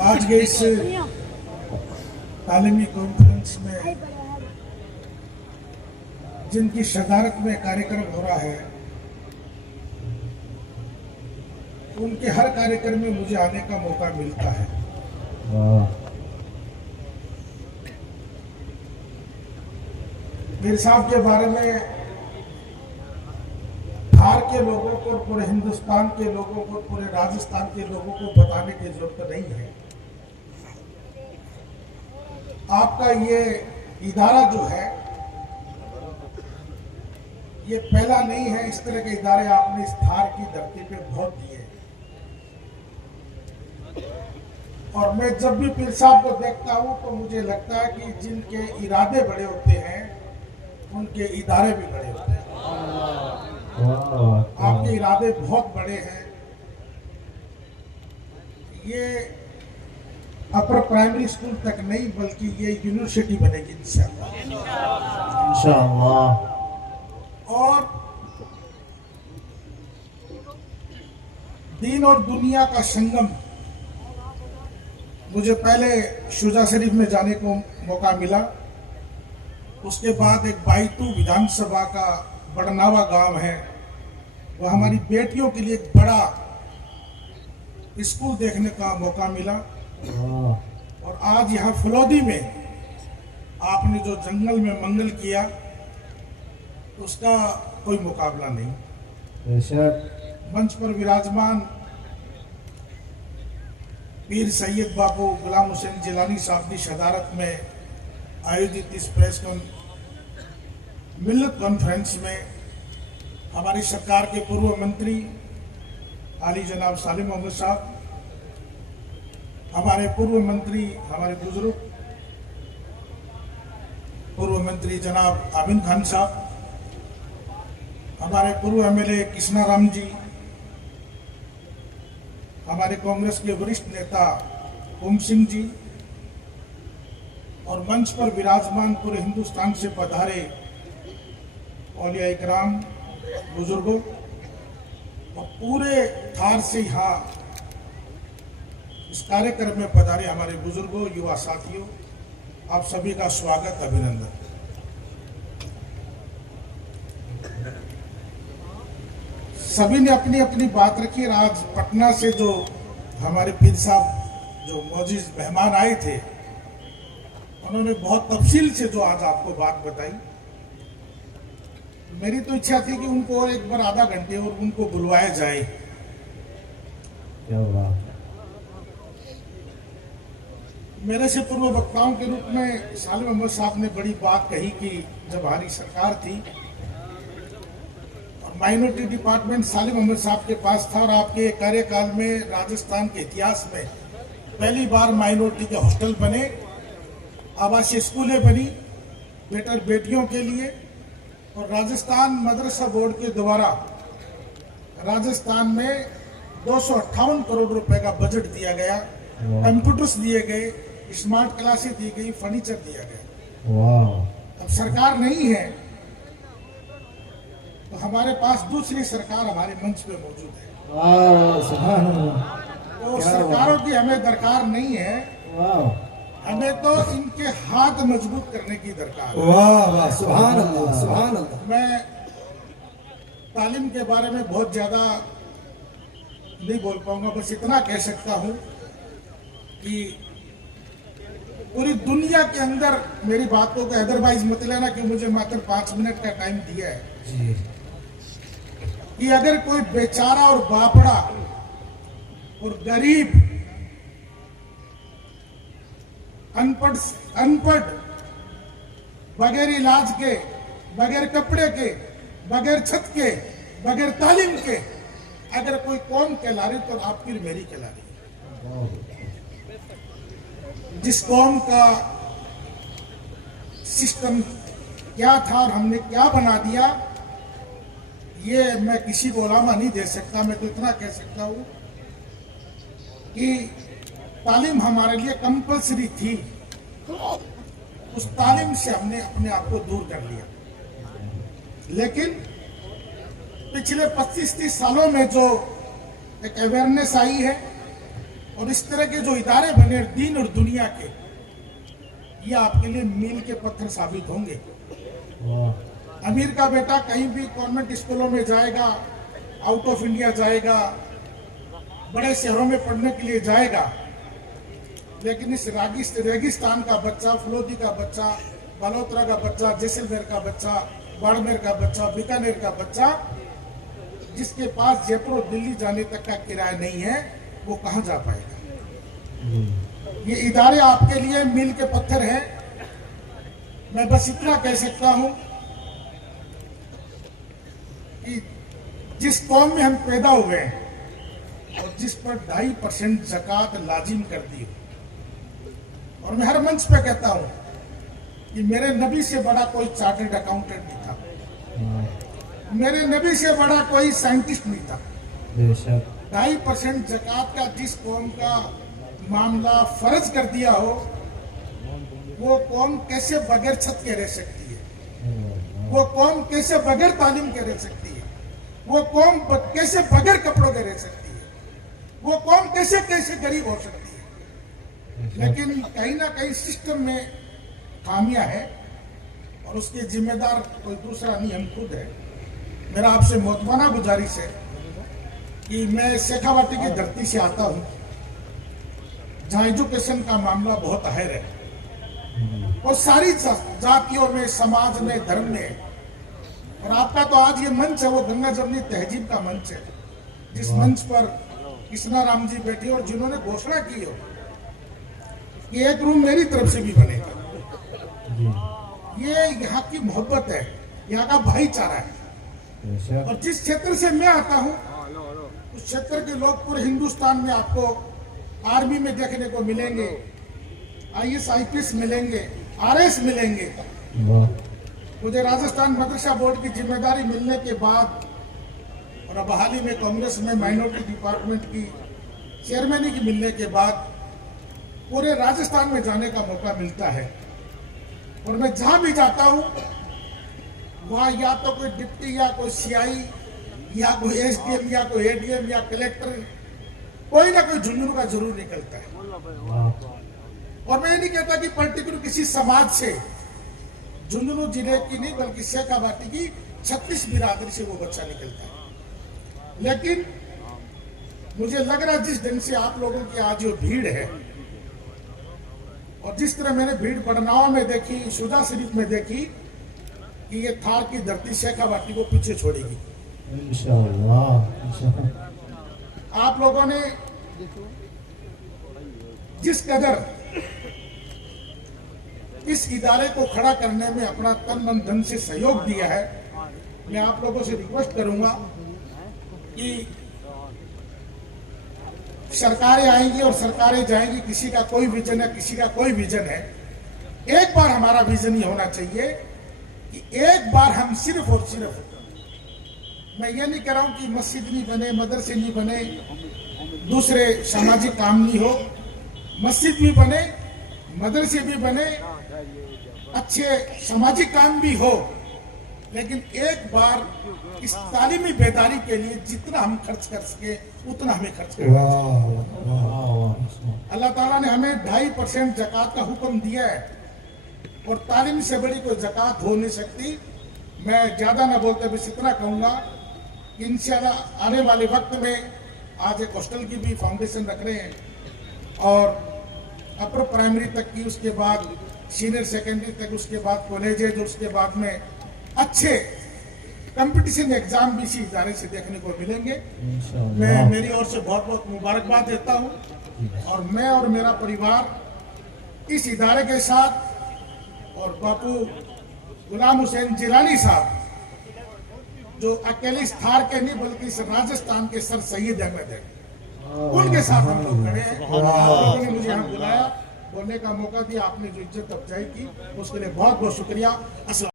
आज के इस तालीमी कॉन्फ्रेंस में जिनकी सदारत में कार्यक्रम हो रहा है, उनके हर कार्यक्रम में मुझे आने का मौका मिलता है। पीर साहब के बारे में बिहार के लोगों को, पूरे हिंदुस्तान के लोगों को, पूरे राजस्थान के लोगों को बताने की जरूरत नहीं है। आपका ये इदारा जो है, ये पहला नहीं है। इस तरह के इदारे आपने इस थार की धरती पे बहुत दिए। और मैं जब भी पीर साहब को देखता हूं तो मुझे लगता है कि जिनके इरादे बड़े होते हैं, उनके इदारे भी बड़े होते हैं। आपके इरादे बहुत बड़े हैं। ये अपर प्राइमरी स्कूल तक नहीं, बल्कि ये यूनिवर्सिटी बनेगी इंशाअल्लाह। और दीन और दुनिया का संगम, मुझे पहले शुजा शरीफ में जाने को मौका मिला। उसके बाद एक बाईतू विधानसभा का बड़नावा गांव है, वह हमारी बेटियों के लिए एक बड़ा स्कूल देखने का मौका मिला। और आज यहाँ फलोदी में आपने जो जंगल में मंगल किया, उसका कोई मुकाबला नहीं। मंच पर विराजमान पीर सैयद बाबू गुलाम हुसैन जिलानी साहब की सदारत में आयोजित इस प्रेस मिल्लत कॉन्फ्रेंस में हमारी सरकार के पूर्व मंत्री आली जनाब सालिम मोहम्मद साहब, हमारे पूर्व मंत्री, हमारे बुजुर्ग पूर्व मंत्री जनाब आबिन खान साहब, हमारे पूर्व एमएलए कृष्णा राम जी, हमारे कांग्रेस के वरिष्ठ नेता ओम सिंह जी, और मंच पर विराजमान पूरे हिंदुस्तान से पधारे औलिया इकराम, बुजुर्गों, और पूरे थार से यहाँ इस कार्यक्रम में पधारे हमारे बुजुर्गों, युवा साथियों, आप सभी का स्वागत, अभिनंदन। सभी ने अपनी अपनी बात रखी। और आज पटना से जो हमारे पीर साहब जो मौजूद मेहमान आए थे, उन्होंने बहुत तफसील से जो आज आपको बात बताई। मेरी तो इच्छा थी कि उनको और एक बार आधा घंटे और उनको बुलवाया जाए। क्या बात। मेरे से पूर्व वक्ताओं के रूप में सालिम अहमद साहब ने बड़ी बात कही कि जब हमारी सरकार थी और माइनॉरिटी डिपार्टमेंट सालिम अहमद साहब के पास था, और आपके कार्यकाल में राजस्थान के इतिहास में पहली बार माइनॉरिटी के हॉस्टल बने, आवासीय स्कूलें बनी बेटियों के लिए, और राजस्थान मदरसा बोर्ड के द्वारा राजस्थान में 258 करोड़ रुपए का बजट दिया गया, कंप्यूटर्स दिए गए, स्मार्ट क्लासेस दी गई, फर्नीचर दिया गया। अब सरकार नहीं है तो हमारे पास दूसरी सरकार हमारे मंच पे मौजूद है। तो सरकारों की हमें दरकार नहीं है, हमें तो इनके हाथ मजबूत करने की दरकार है। वाह, सुभान अल्लाह, सुभान अल्लाह। मैं तालीम के बारे में बहुत ज्यादा नहीं बोल पाऊंगा, बस इतना कह सकता हूं कि पूरी दुनिया के अंदर, मेरी बातों को अदरवाइज मत लेना कि मुझे मात्र 5 मिनट का टाइम दिया है जी, कि अगर कोई बेचारा और बापड़ा और गरीब, अनपढ़, बगैर इलाज के, बगैर कपड़े के, बगैर छत के, बगैर तालीम के अगर कोई कौम कहला रही तो आप फिर मेरी कहला रही। जिस कौम का सिस्टम क्या था और हमने क्या बना दिया, ये मैं किसी को उलामा नहीं दे सकता। मैं तो इतना कह सकता हूं कि तालीम हमारे लिए कंपल्सरी थी, उस तालीम से हमने अपने आप को दूर कर लिया। लेकिन पिछले 25-30 सालों में जो एक अवेयरनेस आई है, और इस तरह के जो इदारे बने दीन और दुनिया के, ये आपके लिए मील के पत्थर साबित होंगे। वाह अमीर का बेटा कहीं भी कॉन्वेंट स्कूलों में जाएगा, आउट ऑफ इंडिया जाएगा, बड़े शहरों में पढ़ने के लिए जाएगा, लेकिन इस रेगिस्तान का बच्चा, फलोदी का बच्चा, बालोतरा का बच्चा, जैसलमेर का बच्चा, बाड़मेर का बच्चा, बीकानेर का बच्चा, जिसके पास जयपुर और दिल्ली जाने तक का किराया नहीं है, वो कहाँ जा पाएगा। ये इदारे आपके लिए मील के पत्थर हैं। मैं बस इतना कह सकता हूं कि जिस कौम में हम पैदा हुए हैं और जिस पर 2.5% ज़कात लाजिम कर दी हो, और मैं हर मंच पे कहता हूं कि मेरे नबी से बड़ा कोई चार्टर्ड अकाउंटेंट नहीं था, मेरे नबी से बड़ा कोई साइंटिस्ट नहीं था। बेशक 2.5% ज़कात का जिस कौम का मामला फर्ज कर दिया हो, वो कौम कैसे बगैर छत के रह सकती है, वो कौम कैसे बगैर तालीम के रह सकती है, वो कौम कैसे बगैर कपड़ों के रह सकती है, वो कौम कैसे कैसे गरीब हो सकती है। लेकिन कहीं ना कहीं सिस्टम में खामियां है और उसके जिम्मेदार कोई दूसरा नहीं, हम खुद है। मेरा आपसे मोहतबाना गुजारिश है कि मैं शेखावाटी की धरती से आता हूं, जहां एजुकेशन का मामला बहुत अहम है और सारी जातियों में, समाज में, धर्म में। और आपका तो आज ये मंच है, वो गंगा जमनी तहजीब का मंच है, जिस मंच पर कृष्णा राम जी बैठे और जिन्होंने घोषणा की हो कि एक रूम मेरी तरफ से भी बनेगा। ये यहाँ की मोहब्बत है, यहाँ का भाईचारा है। बेशक और जिस क्षेत्र से मैं आता हूँ, उस क्षेत्र के लोग पूरे हिंदुस्तान में आपको आर्मी में देखने को मिलेंगे, IAS IPS मिलेंगे, RS मिलेंगे। वाह मुझे राजस्थान मदरसा बोर्ड की जिम्मेदारी मिलने के बाद और अब हाल ही में कांग्रेस में माइनॉरिटी डिपार्टमेंट की चेयरमैनी की मिलने के बाद पूरे राजस्थान में जाने का मौका मिलता है। और मैं जहां भी जाता हूं, वहां या तो कोई डिप्टी या कोई CI या कोई SDM या कोई ADM या कलेक्टर, कोई ना कोई झुंझुनू का जरूर निकलता है। वाह और मैं ये नहीं कहता कि पर्टिकुलर किसी समाज से, झुंझुनू जिले की नहीं बल्कि शेखावाटी की 36 बिरादरी से वो बच्चा निकलता है। लेकिन मुझे लग रहा है जिस ढंग से आप लोगों की आज जो भीड़ है और जिस तरह मैंने भीड़ बड़नावा में देखी, शुजा शरीफ में देखी, कि ये थार की धरती शेखावाटी को पीछे छोड़ेगी। इंशाअल्लाह आप लोगों ने जिस कदर इस इदारे को खड़ा करने में अपना तन मन धन से सहयोग दिया है, मैं आप लोगों से रिक्वेस्ट करूंगा कि सरकारें आएंगी और सरकारें जाएंगी, किसी का कोई विजन है, किसी का कोई विजन है। एक बार हमारा विजन ये होना चाहिए कि एक बार हम सिर्फ और सिर्फ, मैं ये नहीं कह रहा हूं कि मस्जिद नहीं बने, मदरसे नहीं बने, दूसरे सामाजिक काम नहीं हो, मस्जिद भी बने, मदरसे भी बने, अच्छे सामाजिक काम भी हो, लेकिन एक बार इस तालीमी बेदारी के लिए जितना हम खर्च कर सके उतना हमें खर्च करना चाहिए। अल्लाह ताला ने हमें 2.5% ज़कात का हुक्म दिया है और तालीम से बड़ी कोई ज़कात हो नहीं सकती। मैं ज्यादा ना बोलते बस इतना कहूंगा कि इंशाल्लाह आने वाले वक्त में आज एक हॉस्टल की भी फाउंडेशन रख रहे हैं और अपर प्राइमरी तक की, उसके बाद सीनियर सेकेंडरी तक, उसके बाद कॉलेजेज, उसके बाद में अच्छे कंपटीशन एग्जाम भी इसी इदारे से देखने को मिलेंगे। मैं मेरी ओर से बहुत बहुत मुबारकबाद देता हूं और मैं और मेरा परिवार इस इदारे के साथ, और बापू गुलाम हुसैन जिलानी साहब जो अकेले इस थार के नहीं बल्कि इस राजस्थान के सर सैयद अहमद है, उनके साथ हम लोग खड़े हैं। आप लोगों ने मुझे यहाँ बुलाया, बोलने का मौका दिया, आपने जो इज्जत अफजाई की उसके लिए बहुत बहुत शुक्रिया। अस्सलाम।